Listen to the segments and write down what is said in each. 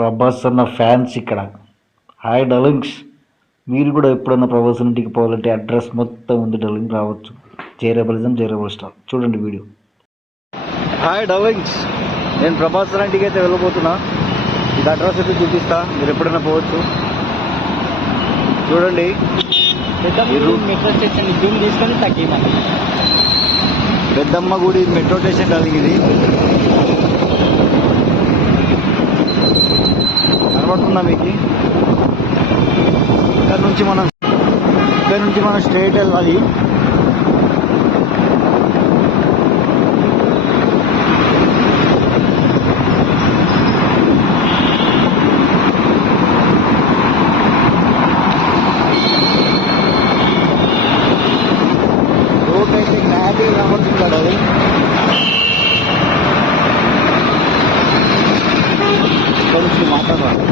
ప్రభాస్ అన్న ఫ్యాన్స్ ఇక్కడ. Hi darlings, మీరు కూడా ఎప్పుడన్నా ప్రభాస్ ఇంటికి పోవాలంటే అడ్రస్ మొత్తం ఉంది డలింగ్, రావచ్చు. జైరబలిజం జైరబల్ స్టార్, చూడండి వీడియో. హాయ్ డలింగ్స్, నేను ప్రభాస్ ఇంటికి అయితే వెళ్ళబోతున్నా. ఇది అడ్రస్ అయితే చూపిస్తా, మీరు ఎప్పుడైనా పోవచ్చు. చూడండి, మెట్రో స్టేషన్ జూమ్ తీసుకొని తగ్గిమని. పెద్దమ్మ గుడి మెట్రో స్టేషన్ డలింగ్ ఇది. కనబడుతుందా మీకు? ఇక్కడ నుంచి మనం స్ట్రైట్ వెళ్ళాలి. రోడ్ అయితే క్లారిటీగా కనబడుతుంది కదా అది. ఇక్కడ నుంచి మాట్లాడాలి.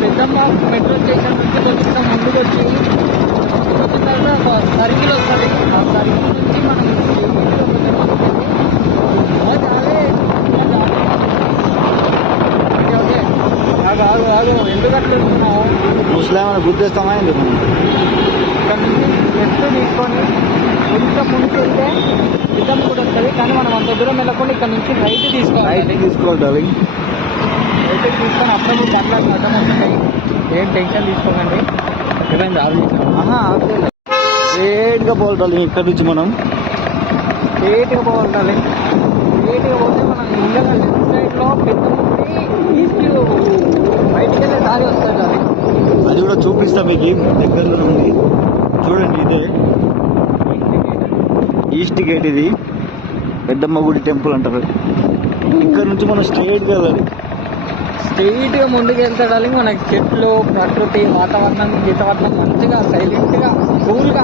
పెద్దమ్మ మెట్రో స్టేషన్ నుంచి కొంచెం ముందుకు వచ్చి వచ్చిన తర్వాత ఒక సర్కిల్ వస్తుంది. ఆ సర్కిల్ నుంచి మనం ఎందుకు అట్లా వెళ్తున్నావు? ముస్లిం గుర్తిస్తామా ఎందుకు? ఇక్కడ నుంచి లెఫ్ట్ తీసుకొని కొంచెం ముందుకు వెళ్తే పెద్దమ్మ కూడా వస్తుంది. కానీ మనం అంత దూరం వెళ్ళకుండా ఇక్కడ నుంచి రైట్ తీసుకోవాలి. డార్లింగ్. రైట్ తీసుకొని అప్పుడప్పుడు దాంట్లో అడ్డం వస్తున్నాయి. ఏం టెన్షన్ తీసుకోకండి. ఏమైంది ఆలోచించాలి. స్ట్రేట్గా పోవాలి డార్లింగ్. ఇక్కడ నుంచి మనం స్ట్రేట్గా పోవాలి డార్లింగ్. స్ట్రేట్గా పోతే మనం ముందుగా లెఫ్ట్ సైడ్లో పెద్దమ్మ ఈస్ట్ బయటికి వెళ్ళే దారి వస్తుంది డార్లింగ్. అది కూడా చూపిస్తా మీకు, దగ్గరలో ఉంది. చూడండి, ఇదే ఈస్ట్ గేట్. ఇది పెద్దమ్మ గుడి టెంపుల్ అంటారు. ఇక్కడ నుంచి మనం స్ట్రేట్గా వెళ్ళాలి. స్ట్రెయిట్గా ముందుకు వెళ్తాడాలి. మనకి చెట్లు, ప్రకృతి, వాతావరణం, గీతవారణం మంచిగా సైలెంట్గా కూల్గా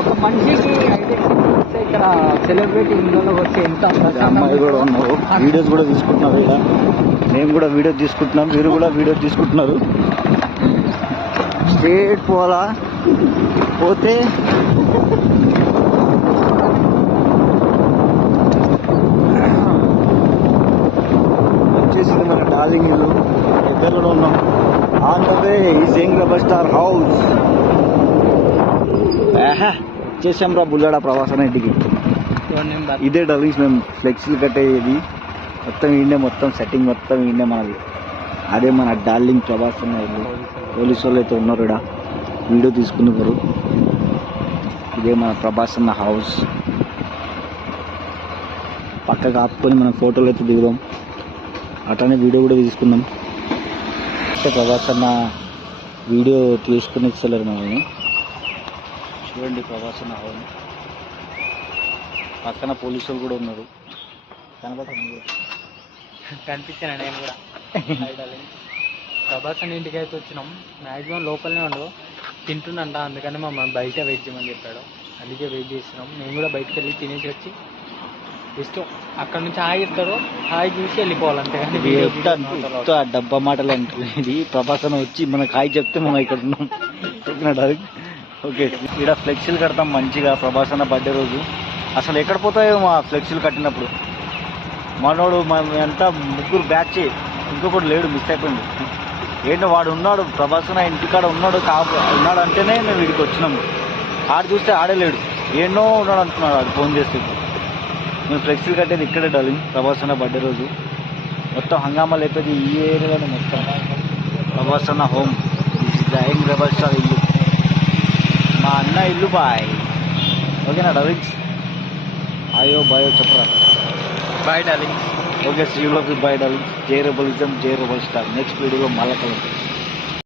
ఒక మనిషికి అయితే ఇక్కడ సెలబ్రిటీ ఇందులోకి వచ్చి ఎంత అమ్మాయి కూడా ఉన్నారు. వీడియోస్ కూడా తీసుకుంటున్నారు. ఇలా మేము కూడా వీడియో తీసుకుంటున్నాం, మీరు కూడా వీడియో తీసుకుంటున్నారు. స్ట్రేట్ పోవాలా, పోతే వచ్చేసింది మన డార్లింగ్ ఇల్లు. దగ్గరలో ఉన్నాం. ఆన్ ద వే ఈ జైరబల్ స్టార్ హౌస్. చేసాం రా బుల్లాడ ప్రవాసన ఇంటికి. ఇదే డార్లింగ్స్, మేము ఫ్లెక్సీలు కట్టేది మొత్తం ఈయనే, మొత్తం సెట్టింగ్ మొత్తం ఈయనే మనది. అదే మన డార్లింగ్ ప్రభాసన్న ఇల్లు. పోలీసు వాళ్ళు అయితే ఉన్నారు ఇక్కడ, వీడియో తీసుకున్నారు. ఇదే మన ప్రభాసన్న హౌస్. పక్కకు ఆపుకొని మనం ఫోటోలు అయితే దిగుదాం, అట్లానే వీడియో కూడా తీసుకుందాం. అంటే ప్రభాసన్న వీడియో తీసుకుని ఇస్తలేరు మనల్ని. చూడండి ప్రభాసన్న హౌస్. పక్కన పోలీసులు కూడా ఉన్నారు. కనపడుతుంది, కనిపించాను నేను కూడా. ప్రభాస్ అని ఇంటికి అయితే వచ్చినాం. మ్యాక్సిమం లోపలనే ఉండవు, తింటుండంట. అందుకని మమ్మల్ని బయట వెయిట్ చేయమని చెప్పాడు. అందుకే వెయిట్ చేస్తున్నాం. మేము కూడా బయటకు వెళ్ళి తినేసి వచ్చి ఇష్టం అక్కడ నుంచి హాయ్ ఇస్తాడు, హాయ్ చూసి వెళ్ళిపోవాలంటే. డబ్బా మాటలు అంటారు. ఇది ప్రభాసన వచ్చి మనకు హాయ్ చెప్తే మనం ఇక్కడ ఉన్నాం. ఓకే, ఇక్కడ ఫ్లెక్సీలు కడతాం మంచిగా. ప్రభాసన బర్త్డే రోజు అసలు ఎక్కడ పోతాయో మా ఫ్లెక్సీలు కట్టినప్పుడు. మనోడు అంతా ముగ్గురు బ్యాచ్, ఇంకొకటి లేడు, మిస్ అయిపోయింది. ఏంటో వాడు ఉన్నాడు, ప్రభాసన ఇంటికాడ ఉన్నాడు అంటేనే మేము వీడికి వచ్చినాము. ఆడు చూస్తే ఆడలేడు, ఏంటో ఉన్నాడు అంటున్నాడు ఆడు ఫోన్ చేస్తే. మేము ఫ్లెక్సీలు కట్టేది ఇక్కడే డార్లింగ్, ప్రభాసన బర్త్డే రోజు. మొత్తం హంగామాలు అయిపోయింది ఈ ఏరియాలోనే మొత్తం. ప్రభాసన హోమ్, జైరబల్ స్టార్ ఇల్లు, మా అన్న ఇల్లు. బాయ్. ఓకేనా డార్లింగ్స్? అయ్యో బాయో చెప్పరా. Bye darling. ఓకే, శ్రీలోకి బాయ్ డార్లింగ్. జైరబలిజం జైరబల్ స్టార్. నెక్స్ట్ వీడియోలో మళ్ళీ కలుద్దాం.